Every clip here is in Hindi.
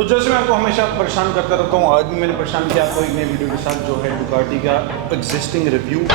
तो जैसे मैं आपको हमेशा परेशान करता रहता हूँ, आज भी मैंने परेशान किया आपको एक नई वीडियो के साथ, जो है डुकाटी का एग्जिस्टिंग रिव्यू।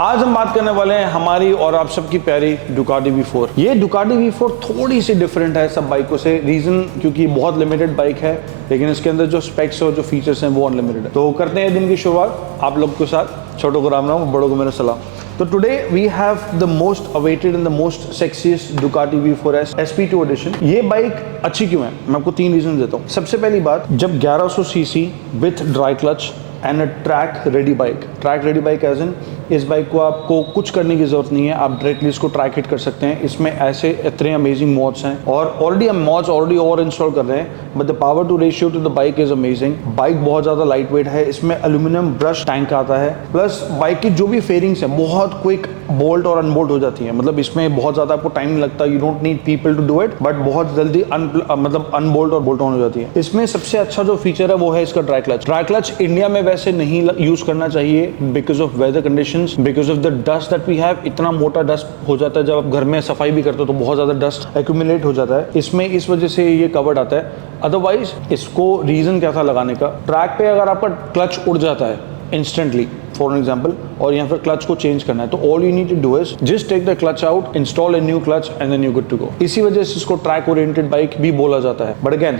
आज हम बात करने वाले हैं हमारी और आप सबकी प्यारी डुकाटी V4। ये डुकाटी V4 थोड़ी सी डिफरेंट है सब बाइकों से। रीजन क्योंकि बहुत लिमिटेड बाइक है, लेकिन इसके अंदर जो स्पेक्स और जो फीचर्स हैं वो अनलिमिटेड है। तो करते हैं दिन की शुरुआत आप लोग के साथ। छोटों को राम राम, बड़ों को मेरा सलाम। तो today we have the most awaited and the most sexiest Ducati V4S SP2 edition. ये बाइक अच्छी क्यों है, मैं आपको 3 रीजन देता हूँ। सबसे पहली बात, जब 1100 CC with dry clutch and a track ready bike. Track ready bike as in, इस बाइक को आपको कुछ करने की जरूरत नहीं है, आप डायरेक्टली इसको ट्रैक हिट कर सकते हैं। इसमें ऐसे इतने अमेजिंग मॉड्स हैं और ऑलरेडी हम मॉड्स ऑलरेडी और इंस्टॉल कर रहे हैं, but the power to ratio to the bike is amazing. Bike बहुत ज़्यादा लाइट वेट है, इसमें एल्यूमिनियम ब्रश टैंक आता है, प्लस बाइक की जो भी फेयरिंग्स हैं बहुत क्विक बोल्ट और अनबोल्ट हो जाती है। मतलब इसमें बहुत ज़्यादा आपको टाइम नहीं लगता, you don't need people to do it, but बहुत जल्दी मतलब अनबोल्ट और बोल्ट हो जाती है। इसमें सबसे अच्छा जो फीचर है वो है इसका dry clutch. Dry clutch India में वैसे नहीं यूज करना चाहिए because of weather conditions, because of the dust that we have. इतना मोटा डस्ट हो जाता है, जब आप घर में सफाई भी करते हो तो बहुत ज्यादा डस्ट एक्यूमुलेट हो जाता है इसमें, इस वजह से ये कवर्ड आता है। अदरवाइज इसको रीजन क्या था लगाने का, ट्रैक पे अगर आपका क्लच उड़ जाता है इंस्टेंटली फॉर एग्जाम्पल, और यहाँ फिर क्लच को चेंज करना है, तो all you need to do is just take the clutch out, install a new clutch and then you good to go. इसी वजह से इसको ट्रैक ओरिएंटेड बाइक भी बोला जाता है। बट अगेन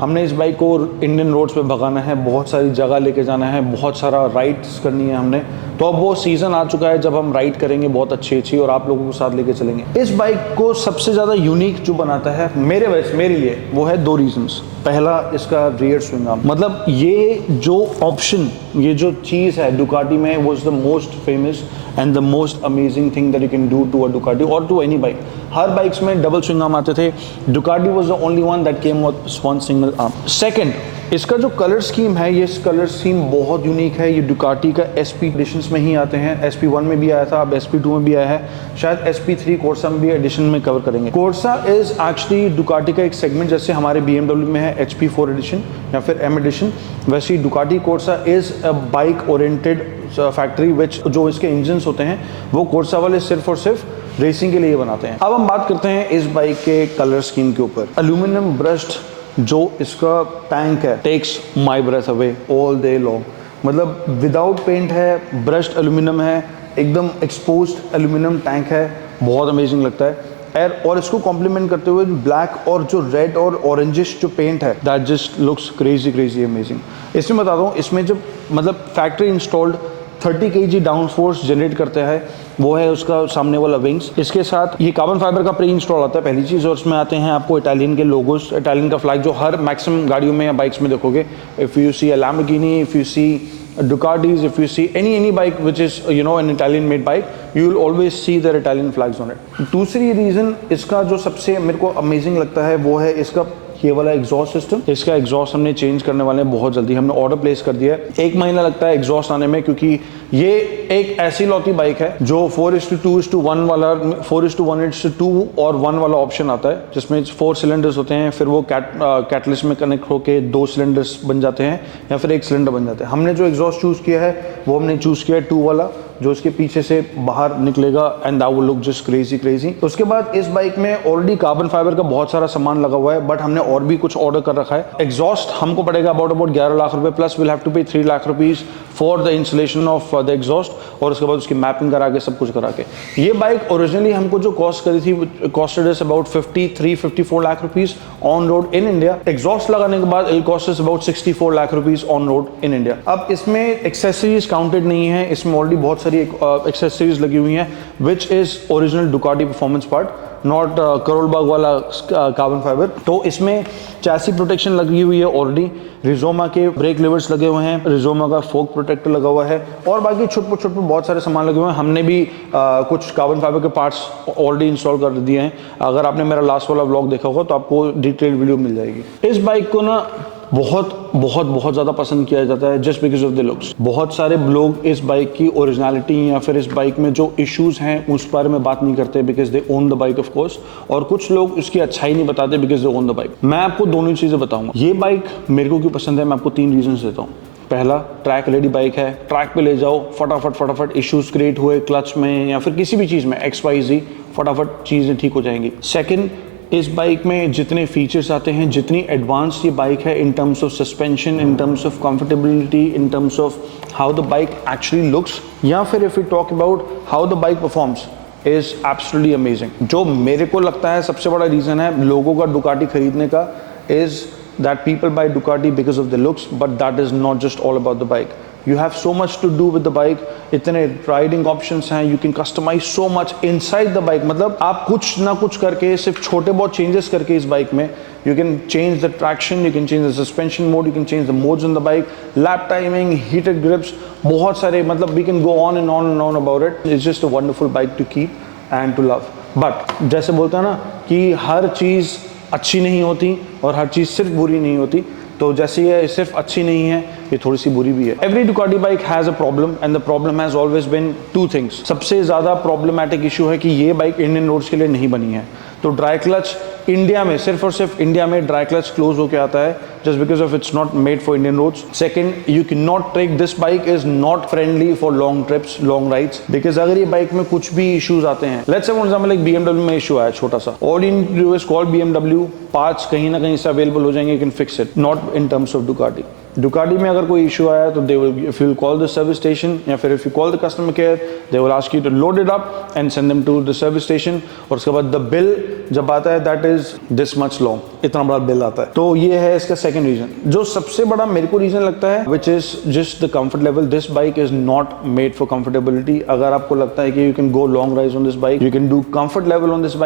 हमने इस बाइक को इंडियन रोड्स पे भगाना है, बहुत सारी जगह लेके जाना है, बहुत सारा राइड्स करनी है हमने। तो अब वो सीजन आ चुका है जब हम राइड करेंगे बहुत अच्छी और आप लोगों को साथ लेके चलेंगे। इस बाइक को सबसे ज्यादा यूनिक जो बनाता है मेरे लिए वो है 2 रीजंस। पहला, इसका रियर स्विंग आर्म। मतलब ये जो ऑप्शन, ये जो चीज है डुकाटी में, was the most famous and the most amazing thing that you can do to a Ducati or to any bike. Her bikes में डबल स्विंग आर्म आते थे, Ducati was the only one that came with one single arm. Second, इसका जो कलर स्कीम है, ये कलर स्कीम बहुत यूनिक है। ये डुकाटी का SP एडिशंस में ही आते हैं। SP1 में भी आया था, अब SP2 में भी आया है, शायद SP3 कोर्सा में भी एडिशन में कवर करेंगे। कोर्सा इज एक्चुअली डुकाटी का एक सेगमेंट, जैसे हमारे BMW में है HP4 एडिशन या फिर M एडिशन, वैसे ही Ducati Corsa is a bike oriented factory which जो इसके इंजन्स होते हैं वो कोर्सा वाले सिर्फ और सिर्फ रेसिंग के लिए बनाते हैं। अब हम बात करते हैं इस बाइक के कलर स्कीम के ऊपर। एल्यूमिनियम ब्रश्ड जो इसका टैंक है takes my breath away all day long. मतलब विदाउट पेंट है, ब्रश्ड एल्यूमिनियम है, एकदम एक्सपोज्ड एल्यूमिनियम टैंक है, बहुत अमेजिंग लगता है। और इसको कॉम्प्लीमेंट करते हुए ब्लैक और जो रेड और ऑरेंजिश जो पेंट है, that just looks crazy amazing. इसमें बता दूँ, इसमें जब मतलब factory installed 30 kg down force generate करता है, वो है उसका सामने वाला विंग्स। इसके साथ ये कार्बन फाइबर का प्री इंस्टॉल आता है पहली चीज़, और उसमें आते हैं आपको इटालियन के लोगोस, इटालियन का फ्लैग जो हर मैक्सिमम गाड़ियों में या बाइक्स में देखोगे। If you see a Lamborghini, if you see Ducatis, if you see any bike which is an Italian made bike, you will always see their Italian flags on it. दूसरी रीज़न इसका जो सबसे मेरे को अमेजिंग लगता है वो है इसका ये वाला एग्जॉस्ट सिस्टम। इसका एग्जॉस्ट हमने चेंज करने वाले हैं बहुत जल्दी, हमने ऑर्डर प्लेस कर दिया है। 1 महीना लगता है एग्जॉस्ट आने में, क्योंकि ये एक ऐसी लौती बाइक है जो 4:2:1 वाला 4:1:2 और 1 वाला ऑप्शन आता है, जिसमें 4 सिलेंडर्स होते हैं, फिर वो कैटलिस्ट में कनेक्ट होकर 2 सिलेंडर्स बन जाते हैं या फिर 1 सिलेंडर बन जाते हैं। हमने जो एग्जॉस्ट चूज़ किया है वो हमने चूज़ किया है 2 वाला, जो इसके पीछे से बाहर निकलेगा and that will look just crazy. उसके बाद इस बाइक में ऑलरेडी कार्बन फाइबर का बहुत सारा सामान लगा हुआ है, बट हमने और भी कुछ ऑर्डर कर रखा है। एग्जॉस्ट हमको पड़ेगा अबाउट 11 लाख रुपए, प्लस विल हैव टू पे 3 lakh rupees for the installation of the exhaust, और उसके बाद उसकी मैपिंग करा के सब कुछ करा के। ये बाइक ओरिजिनली हमको जो कॉस्ट करी थी, costed is about 53-54 lakh rupees on road in India. Exhaust लगाने के बाद it cost is about 64 lakh rupees on road in India. अब इसमें एक्सेसरीज काउंटेड नहीं है, इसमें ऑलरेडी बहुत सारी एक्सेसरीज लगी हुई हैं, which is original Ducati performance part, not Karol Bagh वाला कार्बन फाइबर। तो इसमें चैसी प्रोटेक्शन लगी हुई है ऑलरेडी, रिजोमा के ब्रेक लिवर्स लगे हुए हैं, रिजोमा का फोक प्रोटेक्टर लगा हुआ है, और बाकी छोटे बहुत सारे सामान लगे हुए हैं। हमने भी कुछ कार्बन फाइबर के पार्ट्स ऑलरेडी इंस्टॉल कर दिए हैं। अगर आपने मेरा लास्ट वाला व्लॉग देखा होगा तो आपको डिटेल वीडियो मिल जाएगी। इस बाइक को ना बहुत ज़्यादा पसंद किया जाता है just because of the looks. बहुत सारे लोग इस बाइक की ओरिजिनलिटी या फिर इस बाइक में जो इश्यूज हैं उस बारे में बात नहीं करते because they own the bike of course, और कुछ लोग उसकी अच्छाई नहीं बताते because they own the bike. मैं आपको दोनों चीज़ें बताऊंगा। ये बाइक मेरे को क्यों पसंद है, मैं आपको 3 रीजन देता हूँ। पहला ट्रैक रेडी बाइक है, ट्रैक पे ले जाओ, फटाफट इश्यूज क्रिएट हुए क्लच में या फिर किसी भी चीज़ में XYZ, फटाफट चीज़ें ठीक हो जाएंगी। सेकंड, इस बाइक में जितने फीचर्स आते हैं, जितनी एडवांस ये बाइक है इन terms of suspension, in terms of comfortability, in terms of how the bike actually looks, या फिर if you talk about how the bike performs, is absolutely amazing. जो मेरे को लगता है सबसे बड़ा रीज़न है लोगों का डुकाटी खरीदने का is that people buy Ducati because of the looks, but that is not just all about the bike. You have so much to do with the bike. इतने riding options हैं, you can customize so much inside the bike. मतलब आप कुछ ना कुछ करके, सिर्फ छोटे बहुत changes करके इस बाइक में you can change the traction, you can change the suspension mode, you can change the modes on the bike, lap timing, heated grips, बहुत सारे, मतलब we can go on and on and on about it. It's just a wonderful bike to keep and to love. But जैसे बोलते हैं ना कि हर चीज़ अच्छी नहीं होती और हर चीज़ सिर्फ बुरी नहीं होती, तो जैसे ये सिर्फ अच्छी नहीं है, ये थोड़ी सी बुरी भी है। Every Ducati bike has a problem and the problem has always been two things. सबसे ज़्यादा प्रॉब्लमेटिक इशू है कि ये बाइक इंडियन रोड्स के लिए नहीं बनी है। तो ड्राई क्लच इंडिया में, सिर्फ और सिर्फ इंडिया में ड्राई क्लच क्लोज होकर आता है just because of it's not made for Indian roads. Second, you can not take this bike is not friendly for long trips, long rides, because अगर ये बाइक में कुछ भी इश्यूज आते हैं, लेट्स से फॉर एग्जांपल एक BMW में इशू आया छोटा सा, all in do is called BMW, parts कहीं ना कहीं से अवेलेबल हो जाएंगे, you can fix it, not in terms of Ducati. Ducati में अगर कोई इशू आया तो they will, if you call the service station या फिर if you call the customer care, they will ask you to load it up and send them to the service station, और उसके बाद द बिल जब आता है that is this much long, इतना बड़ा बिल आता है। तो ये है इसका सेकंड रीजन। जो सबसे बड़ा मेरे को रीजन लगता है which is just the comfort level, this bike is not made for comfortability. अगर आपको लगता है कि you can go long rides on this bike, you can do comfort level on this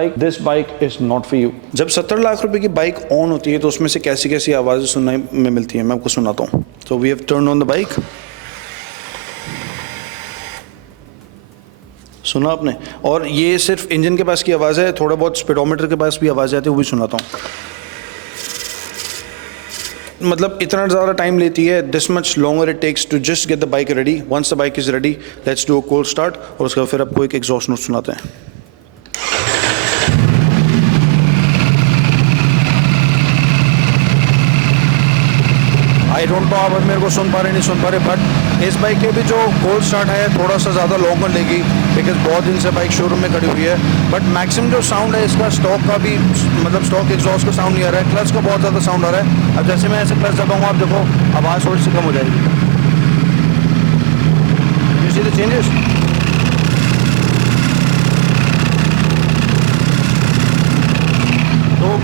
bike is not for you. जब 70 लाख रुपए की बाइक ऑन होती है तो उसमें से कैसी कैसी आवाज़ें सुनने में मिलती हैं, मैं आपको सुनाता हूँ। So we have turned on the bike. सुना आपने? और ये सिर्फ इंजन के पास की आवाज़ है, थोड़ा बहुत स्पीडोमीटर के पास भी आवाज़ आती है, वो भी सुनाता हूँ। मतलब इतना ज़्यादा टाइम लेती है, this much longer it takes to just get the bike ready. Once the bike is ready, let's do a cold start, और उसके बाद फिर आपको एक एग्जॉस्ट नोट सुनाते हैं। आई डोंट नो आप मेरे को सुन पा रहे नहीं सुन पा रहे, बट इस बाइक के भी जो कोल्ड स्टार्ट है थोड़ा सा ज़्यादा लॉन्गर लेगी, बिकॉज बहुत दिन से बाइक शोरूम में खड़ी हुई है। बट मैक्सिमम जो साउंड है इसका स्टॉक का भी, मतलब स्टॉक एग्जॉस्ट का साउंड नहीं आ रहा है, क्लच का बहुत ज़्यादा साउंड आ रहा है। अब जैसे मैं ऐसे क्लच दबाऊंगा, आप देखो आवाज़ थोड़ी सी कम हो जाएगी। You see the changes.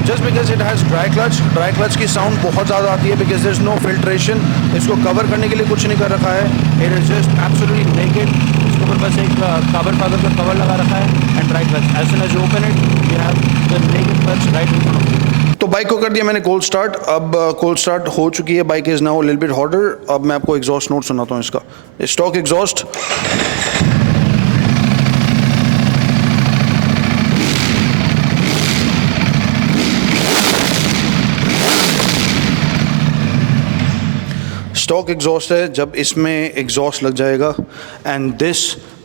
Just because it has dry clutch की साउंड बहुत ज़्यादा आती है, because there is no filtration. इसको कवर करने के लिए कुछ नहीं कर रखा है, it is just absolutely naked. इसके ऊपर बस एक कार्बन फाइबर का कवर लगा रखा है and dry clutch. As soon as you open it, you have the naked clutch right in front of you. तो बाइक को कर दिया मैंने कोल्ड स्टार्ट। अब कोल्ड स्टार्ट हो चुकी है, bike is now little bit hotter. अब मैं आपको एग्जॉस्ट नोट सुनाता हूँ इसका। स्टॉक एग्जॉस्ट, स्टॉक एग्जॉस्ट है। जब इसमें एग्जॉस्ट लग जाएगा and this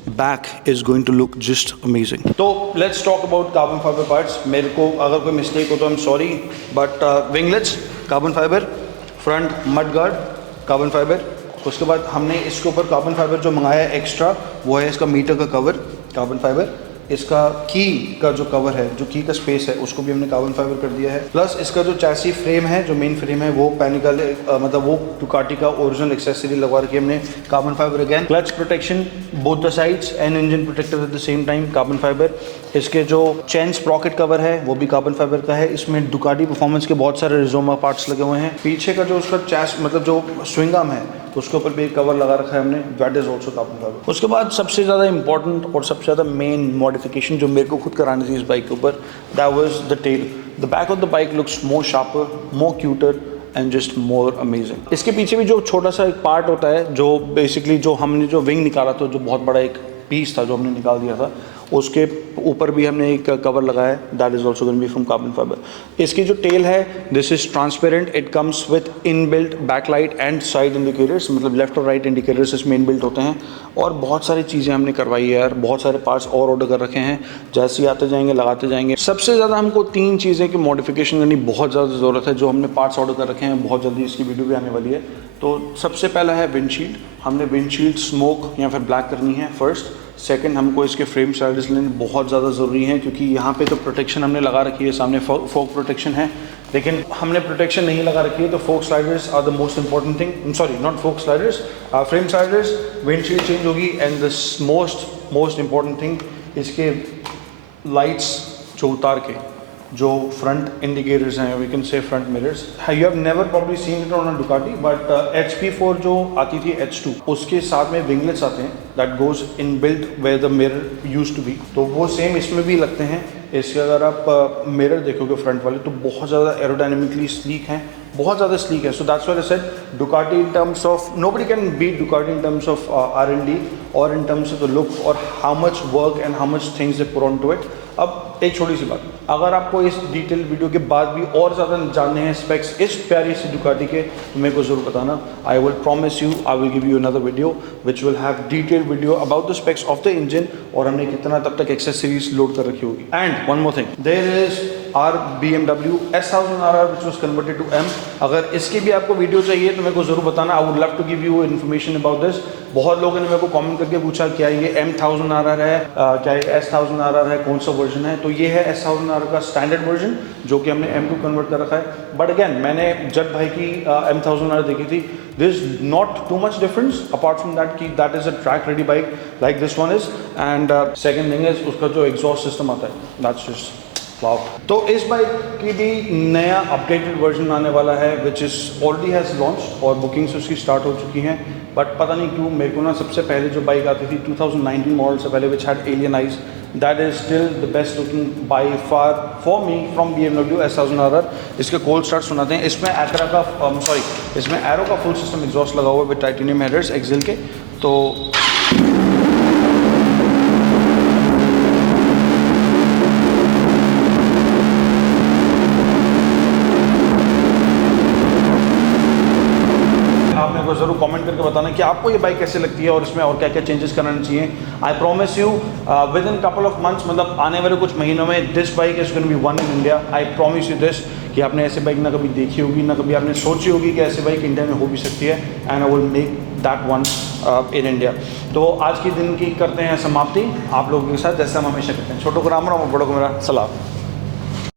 back is going to look just amazing. तो let's talk about carbon fibre parts. मेरे को अगर कोई मिस्टेक हो तो I am sorry, but winglets carbon fibre, front mudguard carbon fibre. उसके बाद हमने इसके ऊपर कार्बन फाइबर जो मंगाया है एक्स्ट्रा, वो है इसका मीटर का कवर कार्बन फाइबर। इसका की का जो कवर है, जो की का स्पेस है, उसको भी हमने कार्बन फाइबर कर दिया है। प्लस इसका जो चैसी फ्रेम है, जो मेन फ्रेम है, वो पैनिकल मतलब वो डुकाटी का ओरिजिनल एक्सेसरी लगवा रखी है हमने carbon fibre again. Clutch protection both the sides and engine protector at the same time carbon fibre. इसके जो चेन स्प्रॉकेट कवर है वो भी कार्बन फाइबर का है। इसमें डुकाटी परफॉर्मेंस के बहुत सारे रिजोमा पार्ट्स लगे हुए हैं। पीछे का जो उसका चैस मतलब जो स्विंग आर्म है उसके ऊपर भी एक कवर लगा रखा है हमने, that is also carbon fibre. उसके बाद सबसे ज़्यादा इंपॉर्टेंट और सबसे ज़्यादा मेन मॉडिफिकेशन जो मेरे को खुद करानी थी इस बाइक के ऊपर, that was the tail. The back of the bike looks more sharper, more cuter and just more amazing. इसके पीछे भी जो छोटा सा एक पार्ट होता है, जो बेसिकली जो हमने जो विंग निकाला था, जो बहुत बड़ा एक पीस था जो हमने निकाल दिया था, उसके ऊपर भी हमने एक कवर लगाया है, that is also going be from carbon fibre. इसकी जो टेल है this is transparent, it comes with inbuilt backlight and side indicators, मतलब लेफ्ट और राइट इंडिकेटर्स इसमें इनबिल्ट होते हैं। और बहुत सारी चीज़ें हमने करवाई है यार, बहुत सारे पार्ट्स और ऑर्डर कर रखे हैं, जैसे ही आते जाएंगे लगाते जाएंगे। सबसे ज़्यादा हमको 3 चीज़ें की मॉडिफिकेशन करनी बहुत ज़्यादा ज़रूरत है, जो हमने पार्ट्स ऑर्डर कर रखे हैं, बहुत जल्दी इसकी वीडियो भी आने वाली है। तो सबसे पहला है विंडशील्ड, हमने विंडशील्ड स्मोक या फिर ब्लैक करनी है फर्स्ट। सेकंड, हमको इसके फ्रेम स्लाइडर्स लेने बहुत ज़्यादा ज़रूरी हैं, क्योंकि यहाँ पे तो प्रोटेक्शन हमने लगा रखी है, सामने फोक प्रोटेक्शन है, लेकिन हमने प्रोटेक्शन नहीं लगा रखी है। तो fork sliders are the most important thing, sorry not fork sliders, frame sliders, windshield change होगी। And the most important thing, इसके लाइट्स जो उतार के जो फ्रंट इंडिकेटर्स हैं, we can say front mirrors, you have never probably seen it on a Ducati, but HP4 जो आती थी H2, उसके साथ में विंगलेट्स आते हैं that goes in built where the mirror use to be, तो वो सेम इसमें भी लगते हैं। इसके अगर आप मिरर देखोगे फ्रंट वाले तो बहुत ज़्यादा एरोडायनेमिकली स्लीक हैं, बहुत ज़्यादा स्लीक है। So that's why I said Ducati in terms of, nobody can beat Ducati in terms of R&D और in terms of the look और how much work and how much things they put on to it. अब एक छोटी सी बात, अगर आपको इस डिटेल वीडियो के बाद भी और ज़्यादा जानने हैं स्पेक्स इस प्यारी सी डुकाटी के, तो मेरे को ज़रूर बताना। I will promise you, I will give you another video which will have detailed video about the specs of the engine और हमने कितना तब तक एक्सेसरीज लोड कर रखी होगी। And one more thing, there is our BMW S1000RR which was converted to M। अगर इसकी भी आपको वीडियो चाहिए तो मेरे को ज़रूर बताना, I would love to give you information about this. बहुत लोगों ने मेरे को कमेंट करके पूछा क्या ये M1000RR है, क्या ये S1000RR है, कौन सा वर्जन है। तो ये है S1000RR का स्टैंडर्ड वर्जन जो कि हमने M2 कन्वर्ट कर रखा है। बट अगेन मैंने जब भाई की M1000RR देखी थी, there is not too much difference apart from that कि that is a track ready bike like this one is, and second thing is उसका जो exhaust system आता है that's just wow। तो इस बाइक की भी नया अपडेटेड वर्जन आने वाला है which is already has launched और बुकिंग्स उसकी स्टार्ट हो चुकी हैं। बट पता नहीं क्यों मेरे को ना सबसे पहले जो बाइक आती थी 2019 मॉडल से पहले which had alien eyes, that is still the best looking by far for me from BMW S1000RR। इसके कोल्ड स्टार्ट सुनाते हैं। इसमें एरा का इसमें एरो का फुल सिस्टम एग्जॉस्ट लगा हुआ है विद टाइटेनियम हेडर्स एक्सेल के। तो ज़रूर कमेंट करके बताना कि आपको ये बाइक कैसे लगती है और इसमें और क्या क्या चेंजेस कराने चाहिए। I promise you within couple of months, मतलब आने वाले कुछ महीनों में this bike is going to be one in India. I promise you this कि आपने ऐसे बाइक ना कभी देखी होगी ना कभी आपने सोची होगी कि ऐसे बाइक इंडिया में हो भी सकती है, and I will make that one in India. तो आज के दिन की करते हैं समाप्ति आप लोगों के साथ, जैसे हम हमेशा करते हैं। छोटों को राम राम और बड़ों को मेरा सलाम।